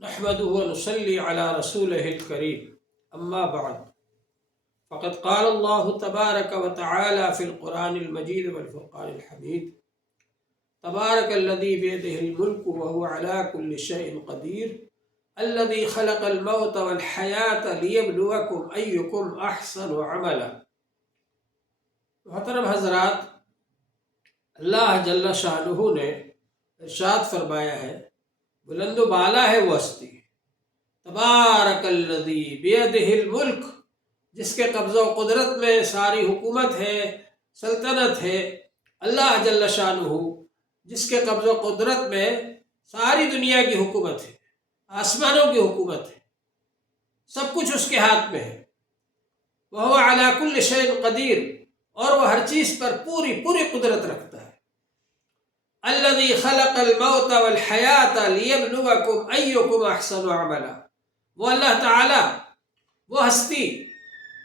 نحمده ونصلي على رسوله الكريم أما بعد فقد قال الله تبارك وتعالى في القرآن المجيد والفرقان الحميد تبارك الذي بيده الملك وهو على كل شيء قدير الذي خلق الموت والحياة ليبلوكم أيكم أحسن عملا۔ محترم حضرات، اللہ جل شانہ نے ارشاد فرمایا ہے، بلند و بالا ہے وہ ہستی، تبارک الذی بیدہ الملک، جس کے قبضہ و قدرت میں ساری حکومت ہے، سلطنت ہے۔ اللہ جل شانہ جس کے قبضہ و قدرت میں ساری دنیا کی حکومت ہے، آسمانوں کی حکومت ہے، سب کچھ اس کے ہاتھ میں ہے۔ وہو علی کل شیء قدیر، اور وہ ہر چیز پر پوری قدرت رکھتا ہے۔ الذی خلق الموت والحیات لیبلوکم ایکم احسن عملا، وہ اللہ تعالی، وہ ہستی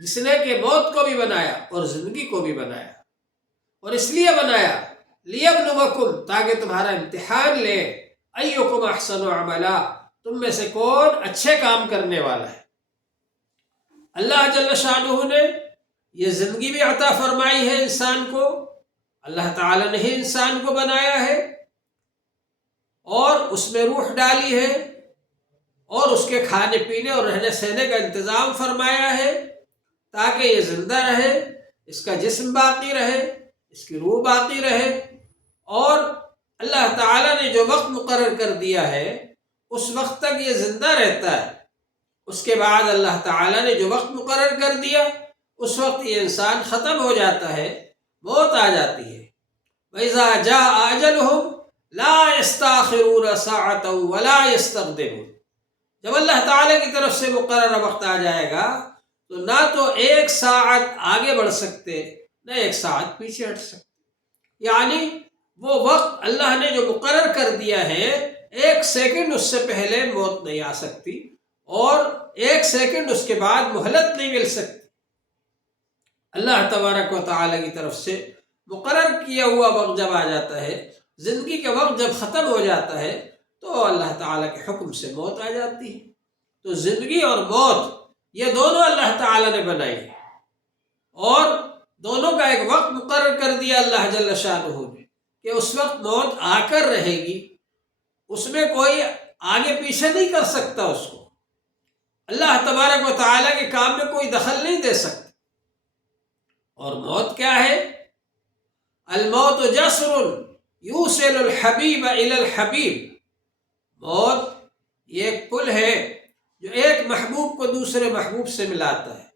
جس نے کہ موت کو بھی بنایا اور زندگی کو بھی بنایا، اور اس لیے بنایا لیبلوکم، تاکہ تمہارا امتحان لے، ایکم احسن عملا، تم میں سے کون اچھے کام کرنے والا ہے۔ اللہ جل شانہ نے یہ زندگی بھی عطا فرمائی ہے انسان کو، اللہ تعالی نے ہی انسان کو بنایا ہے اور اس میں روح ڈالی ہے، اور اس کے کھانے پینے اور رہنے سہنے کا انتظام فرمایا ہے تاکہ یہ زندہ رہے، اس کا جسم باقی رہے، اس کی روح باقی رہے۔ اور اللہ تعالی نے جو وقت مقرر کر دیا ہے اس وقت تک یہ زندہ رہتا ہے، اس کے بعد اللہ تعالی نے جو وقت مقرر کر دیا اس وقت یہ انسان ختم ہو جاتا ہے، موت آ جاتی ہے۔ وَإِذَا جَاءَ أَجَلُهُمْ لَا يَسْتَأْخِرُونَ سَاعَةً وَلَا يَسْتَقْدِمُونَ، جب اللہ تعالیٰ کی طرف سے مقررہ وقت آ جائے گا تو نہ تو ایک ساعت آگے بڑھ سکتے، نہ ایک ساعت پیچھے ہٹ سکتے۔ یعنی وہ وقت اللہ نے جو مقرر کر دیا ہے، ایک سیکنڈ اس سے پہلے موت نہیں آ سکتی، اور ایک سیکنڈ اس کے بعد مہلت نہیں مل سکتی۔ اللہ تبارک و تعالیٰ کی طرف سے مقرر کیا ہوا وقت جب آ جاتا ہے، زندگی کا وقت جب ختم ہو جاتا ہے، تو اللہ تعالیٰ کے حکم سے موت آ جاتی ہے۔ تو زندگی اور موت یہ دونوں اللہ تعالیٰ نے بنائی، اور دونوں کا ایک وقت مقرر کر دیا اللہ جل شانہ نے کہ اس وقت موت آ کر رہے گی، اس میں کوئی آگے پیچھے نہیں کر سکتا اس کو، اللہ تبارک و تعالیٰ کے کام میں کوئی دخل نہیں دے سکتا۔ اور موت کیا ہے؟ الموت جسر یوصل الحبیب الی الحبیب، موت یہ ایک پل ہے جو ایک محبوب کو دوسرے محبوب سے ملاتا ہے۔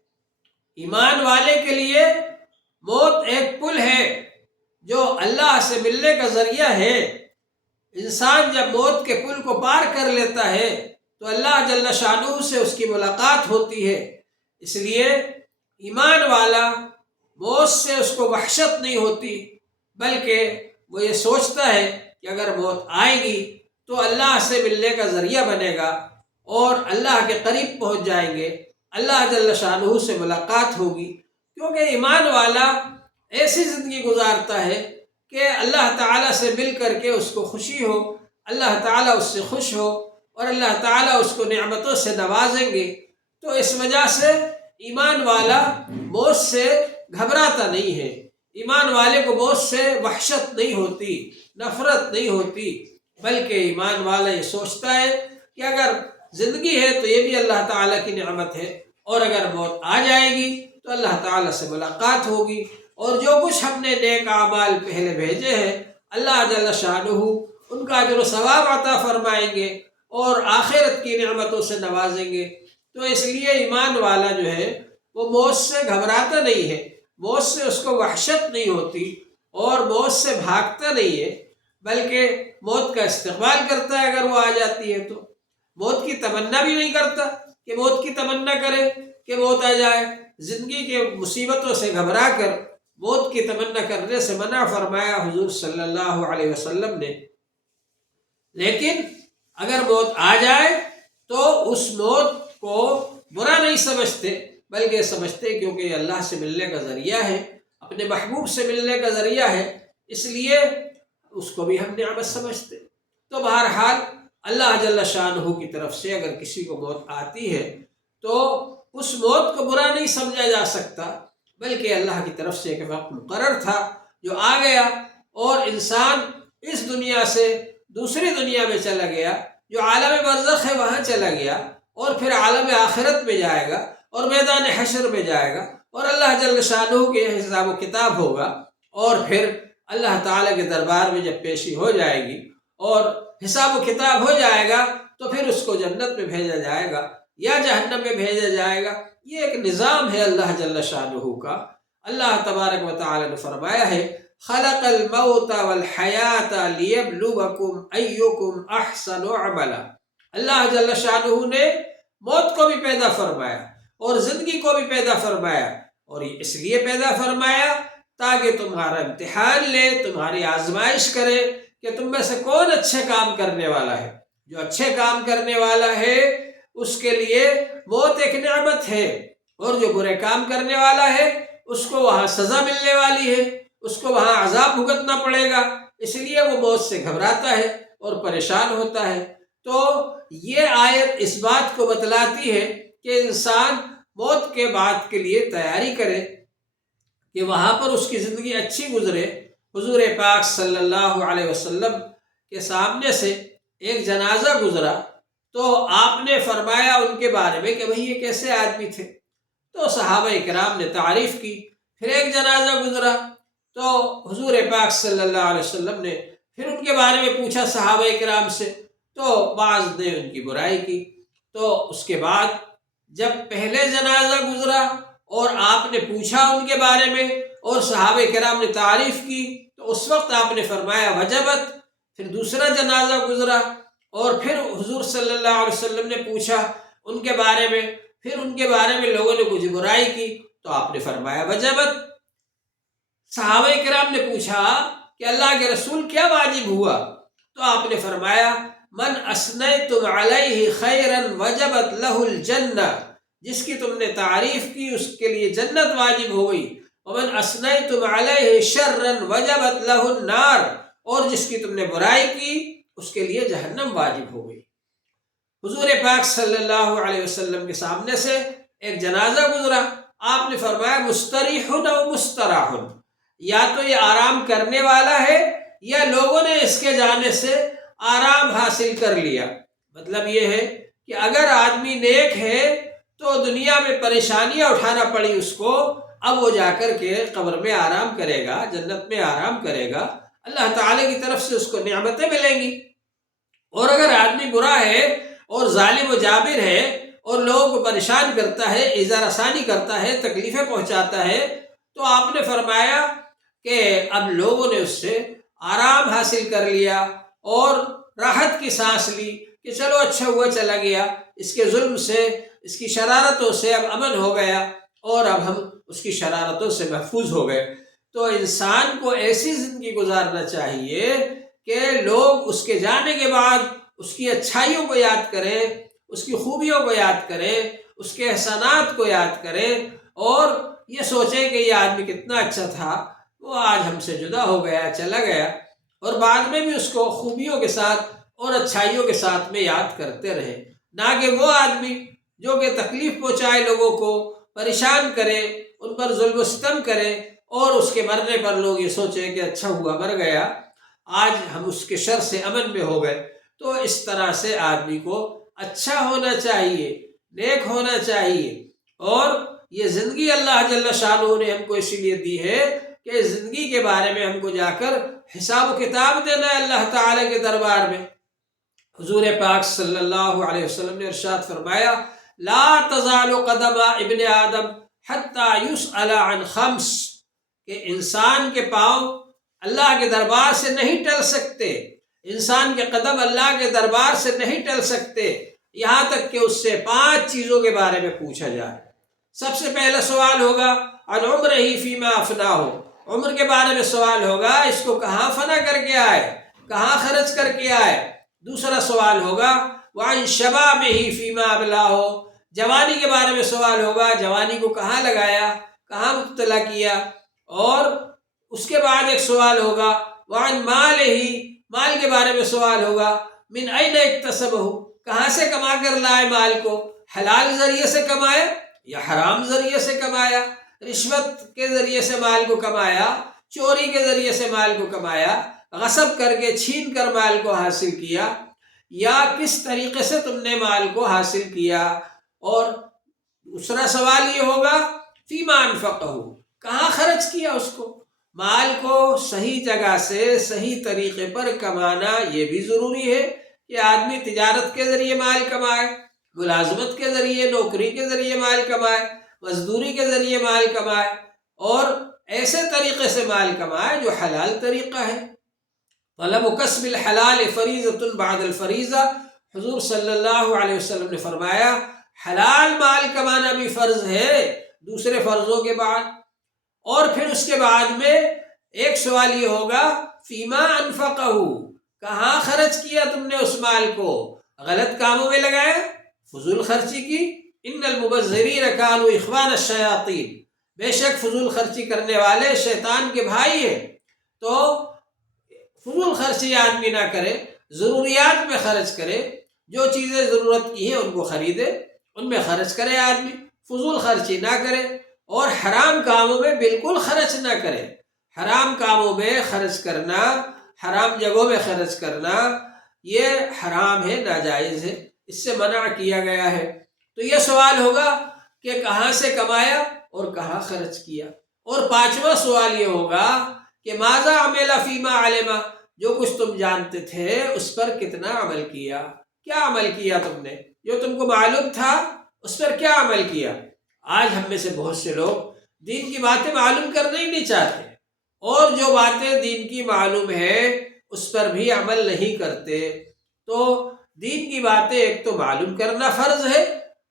ایمان والے کے لیے موت ایک پل ہے جو اللہ سے ملنے کا ذریعہ ہے۔ انسان جب موت کے پل کو پار کر لیتا ہے تو اللہ جل شانہ سے اس کی ملاقات ہوتی ہے۔ اس لیے ایمان والا موت سے اس کو وحشت نہیں ہوتی، بلکہ وہ یہ سوچتا ہے کہ اگر موت آئے گی تو اللہ سے ملنے کا ذریعہ بنے گا اور اللہ کے قریب پہنچ جائیں گے، اللہ جل شانہ سے ملاقات ہوگی۔ کیونکہ ایمان والا ایسی زندگی گزارتا ہے کہ اللہ تعالیٰ سے مل کر کے اس کو خوشی ہو، اللہ تعالیٰ اس سے خوش ہو، اور اللہ تعالیٰ اس کو نعمتوں سے نوازیں گے۔ تو اس وجہ سے ایمان والا موت سے گھبراتا نہیں ہے، ایمان والے کو موت سے وحشت نہیں ہوتی، نفرت نہیں ہوتی، بلکہ ایمان والا یہ سوچتا ہے کہ اگر زندگی ہے تو یہ بھی اللہ تعالیٰ کی نعمت ہے، اور اگر موت آ جائے گی تو اللہ تعالیٰ سے ملاقات ہوگی، اور جو کچھ ہم نے نیک اعمال پہلے بھیجے ہیں اللہ جل شانہ ان کا اجر و ثواب عطا فرمائیں گے اور آخرت کی نعمتوں سے نوازیں گے۔ تو اس لیے ایمان والا جو ہے وہ موت سے گھبراتا نہیں ہے، موت سے اس کو وحشت نہیں ہوتی، اور موت سے بھاگتا نہیں ہے، بلکہ موت کا استقبال کرتا ہے۔ اگر وہ آ جاتی ہے تو موت کی تمنا بھی نہیں کرتا کہ موت کی تمنا کرے کہ موت آ جائے۔ زندگی کے مصیبتوں سے گھبرا کر موت کی تمنا کرنے سے منع فرمایا حضور صلی اللہ علیہ وسلم نے۔ لیکن اگر موت آ جائے تو اس موت کو برا نہیں سمجھتے، بلکہ سمجھتے کیونکہ یہ اللہ سے ملنے کا ذریعہ ہے، اپنے محبوب سے ملنے کا ذریعہ ہے، اس لیے اس کو بھی ہم نعمت سمجھتے۔ تو بہرحال اللہ جل شانہ کی طرف سے اگر کسی کو موت آتی ہے تو اس موت کو برا نہیں سمجھا جا سکتا، بلکہ اللہ کی طرف سے ایک وقت مقرر تھا جو آ گیا، اور انسان اس دنیا سے دوسری دنیا میں چلا گیا، جو عالم برزخ ہے وہاں چلا گیا، اور پھر عالم آخرت میں جائے گا اور میدان حشر میں جائے گا، اور اللہ جل شانہ کے حساب و کتاب ہوگا، اور پھر اللہ تعالیٰ کے دربار میں جب پیشی ہو جائے گی اور حساب و کتاب ہو جائے گا تو پھر اس کو جنت میں بھیجا جائے گا یا جہنم میں بھیجا جائے گا۔ یہ ایک نظام ہے اللہ جل شانہ کا۔ اللہ تبارک و تعالیٰ نے فرمایا ہے خلق الموت والحیات لیبلوکم ایکم احسن عملا۔ اللہ جل شانہ نے موت کو بھی پیدا فرمایا اور زندگی کو بھی پیدا فرمایا، اور یہ اس لیے پیدا فرمایا تاکہ تمہارا امتحان لے، تمہاری آزمائش کرے کہ تم میں سے کون اچھے کام کرنے والا ہے۔ جو اچھے کام کرنے والا ہے اس کے لیے موت ایک نعمت ہے، اور جو برے کام کرنے والا ہے اس کو وہاں سزا ملنے والی ہے، اس کو وہاں عذاب بھگتنا پڑے گا، اس لیے وہ موت سے گھبراتا ہے اور پریشان ہوتا ہے۔ تو یہ آیت اس بات کو بتلاتی ہے کہ انسان موت کے بعد کے لیے تیاری کرے کہ وہاں پر اس کی زندگی اچھی گزرے۔ حضور پاک صلی اللہ علیہ وسلم کے سامنے سے ایک جنازہ گزرا تو آپ نے فرمایا ان کے بارے میں کہ بھئی یہ کیسے آدمی تھے، تو صحابہ کرام نے تعریف کی۔ پھر ایک جنازہ گزرا تو حضور پاک صلی اللہ علیہ وسلم نے پھر ان کے بارے میں پوچھا صحابہ کرام سے، تو بعض نے ان کی برائی کی۔ تو اس کے بعد جب پہلے جنازہ گزرا اور آپ نے پوچھا ان کے بارے میں اور صحابہ کرام نے تعریف کی، تو اس وقت آپ نے فرمایا وجبت۔ پھر دوسرا جنازہ گزرا اور پھر حضور صلی اللہ علیہ وسلم نے پوچھا ان کے بارے میں، پھر ان کے بارے میں لوگوں نے کچھ برائی کی تو آپ نے فرمایا وجبت۔ صحابہ کرام نے پوچھا کہ اللہ کے رسول کیا واجب ہوا، تو آپ نے فرمایا من اثنیتم علیہ خیرا وجبت لہ الجنہ، جس کی تم نے تعریف کی اس کے لیے جنت واجب ہو گئی، ومن اثنیتم علیہ شرا وجبت لہ النار، اور جس کی تم نے برائی کی اس کے لیے جہنم واجب ہو گئی۔ حضور پاک صلی اللہ علیہ وسلم کے سامنے سے ایک جنازہ گزرا، آپ نے فرمایا مستریح و مستراح، یا تو یہ آرام کرنے والا ہے یا لوگوں نے اس کے جانے سے آرام حاصل کر لیا۔ مطلب یہ ہے کہ اگر آدمی نیک ہے تو دنیا میں پریشانیاں اٹھانا پڑی اس کو، اب وہ جا کر کے قبر میں آرام کرے گا، جنت میں آرام کرے گا، اللہ تعالی کی طرف سے اس کو نعمتیں ملیں گی۔ اور اگر آدمی برا ہے اور ظالم و جابر ہے اور لوگوں کو پریشان کرتا ہے، ایذا رسانی کرتا ہے، تکلیفیں پہنچاتا ہے، تو آپ نے فرمایا کہ اب لوگوں نے اس سے آرام حاصل کر لیا اور راحت کی سانس لی کہ چلو اچھا ہوا چلا گیا، اس کے ظلم سے، اس کی شرارتوں سے اب امن ہو گیا اور اب ہم اس کی شرارتوں سے محفوظ ہو گئے۔ تو انسان کو ایسی زندگی گزارنا چاہیے کہ لوگ اس کے جانے کے بعد اس کی اچھائیوں کو یاد کریں، اس کی خوبیوں کو یاد کریں، اس کے احسانات کو یاد کریں، اور یہ سوچیں کہ یہ آدمی کتنا اچھا تھا، وہ آج ہم سے جدا ہو گیا، چلا گیا، اور بعد میں بھی اس کو خوبیوں کے ساتھ اور اچھائیوں کے ساتھ میں یاد کرتے رہے، نہ کہ وہ آدمی جو کہ تکلیف پہنچائے، لوگوں کو پریشان کرے، ان پر ظلم و ستم کرے، اور اس کے مرنے پر لوگ یہ سوچیں کہ اچھا ہوا مر گیا، آج ہم اس کے شر سے امن میں ہو گئے۔ تو اس طرح سے آدمی کو اچھا ہونا چاہیے، نیک ہونا چاہیے، اور یہ زندگی اللہ جل شانہ نے ہم کو اسی لیے دی ہے کہ زندگی کے بارے میں ہم کو جا کر حساب و کتاب دینا ہے اللہ تعالی کے دربار میں۔ حضور پاک صلی اللہ علیہ وسلم نے ارشاد فرمایا لا تزال قدم ابن آدم حتی یسأل عن خمس، کہ انسان کے پاؤں اللہ کے دربار سے نہیں ٹل سکتے، انسان کے قدم اللہ کے دربار سے نہیں ٹل سکتے یہاں تک کہ اس سے 5 چیزوں کے بارے میں پوچھا جائے۔ سب سے پہلا سوال ہوگا عن عمرہ فیما افناہ، عمر کے بارے میں سوال ہوگا، اس کو کہاں فنا کر کے آئے، کہاں خرچ کر کے آئے۔ دوسرا سوال ہوگا وعن شبابہ فیما ابلاہ، جوانی کے بارے میں سوال ہوگا، جوانی کو کہاں لگایا، کہاں مبتلا کیا۔ اور اس کے بعد ایک سوال ہوگا وعن مالہ، مال کے بارے میں سوال ہوگا، من این اکتسبہ، کہاں سے کما کر لائے مال کو؟ حلال ذریعے سے کمایا یا حرام ذریعے سے کمایا؟ رشوت کے ذریعے سے مال کو کمایا، چوری کے ذریعے سے مال کو کمایا، غصب کر کے چھین کر مال کو حاصل کیا، یا کس طریقے سے تم نے مال کو حاصل کیا؟ اور دوسرا سوال یہ ہوگا فیما انفقہ، کہاں خرچ کیا اس کو؟ مال کو صحیح جگہ سے صحیح طریقے پر کمانا یہ بھی ضروری ہے کہ آدمی تجارت کے ذریعے مال کمائے، ملازمت کے ذریعے، نوکری کے ذریعے مال کمائے، مزدوری کے ذریعے مال کمائے، اور ایسے طریقے سے مال کمائے جو حلال طریقہ ہے۔ طلب کسب الحلال فریضۃ بعد الفریضہ، حضور صلی اللہ علیہ وسلم نے فرمایا حلال مال کمانا بھی فرض ہے دوسرے فرضوں کے بعد۔ اور پھر اس کے بعد میں ایک سوال یہ ہوگا فیما انفقہ، کہاں خرچ کیا تم نے اس مال کو؟ غلط کاموں میں لگایا، فضول خرچی کی؟ ان المبذرین کانوا اخوان الشیاطین، بے شک فضول خرچی کرنے والے شیطان کے بھائی ہیں۔ تو فضول خرچی آدمی نہ کرے، ضروریات میں خرچ کرے، جو چیزیں ضرورت کی ہیں ان کو خریدے، ان میں خرچ کرے آدمی، فضول خرچی نہ کرے، اور حرام کاموں میں بالکل خرچ نہ کرے۔ حرام کاموں میں خرچ کرنا، حرام جگہوں میں خرچ کرنا یہ حرام ہے، ناجائز ہے، اس سے منع کیا گیا ہے۔ تو یہ سوال ہوگا کہ کہاں سے کمایا اور کہاں خرچ کیا؟ اور پانچواں سوال یہ ہوگا کہ ماذا عمل فیما علم، جو کچھ تم جانتے تھے اس پر کتنا عمل کیا؟ کیا عمل کیا تم نے؟ جو تم کو معلوم تھا اس پر کیا عمل کیا؟ آج ہم میں سے بہت سے لوگ دین کی باتیں معلوم کرنا ہی نہیں چاہتے، اور جو باتیں دین کی معلوم ہے اس پر بھی عمل نہیں کرتے۔ تو دین کی باتیں ایک تو معلوم کرنا فرض ہے،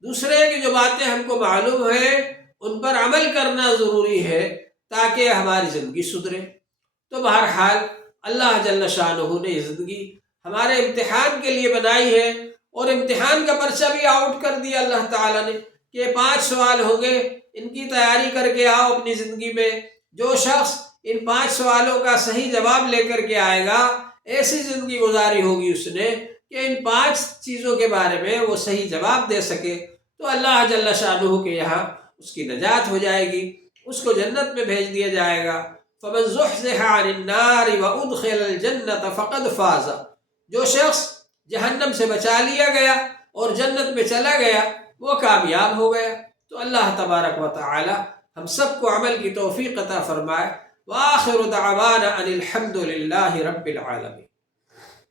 دوسرے کہ جو باتیں ہم کو معلوم ہیں ان پر عمل کرنا ضروری ہے تاکہ ہماری زندگی سدھرے۔ تو بہرحال اللہ جل شانہ نے یہ زندگی ہمارے امتحان کے لیے بنائی ہے، اور امتحان کا پرچہ بھی آؤٹ کر دیا اللہ تعالیٰ نے کہ 5 سوال ہوں گے، ان کی تیاری کر کے آؤ اپنی زندگی میں۔ جو شخص ان 5 سوالوں کا صحیح جواب لے کر کے آئے گا، ایسی زندگی گزاری ہوگی اس نے کہ ان 5 چیزوں کے بارے میں وہ صحیح جواب دے سکے، تو اللہ جل شانہ کے یہاں اس کی نجات ہو جائے گی، اس کو جنت میں بھیج دیا جائے گا۔ فَمَنْ زُحْزِحَ عَنِ النَّارِ وَأُدْخِلَ الْجَنَّةَ فَقَدْ فَازَ، جو شخص جہنم سے بچا لیا گیا اور جنت میں چلا گیا وہ کامیاب ہو گیا۔ تو اللہ تبارک و تعالی ہم سب کو عمل کی توفیق عطا فرمائے۔ وآخر دعوانا ان الحمد للہ رب العالمین۔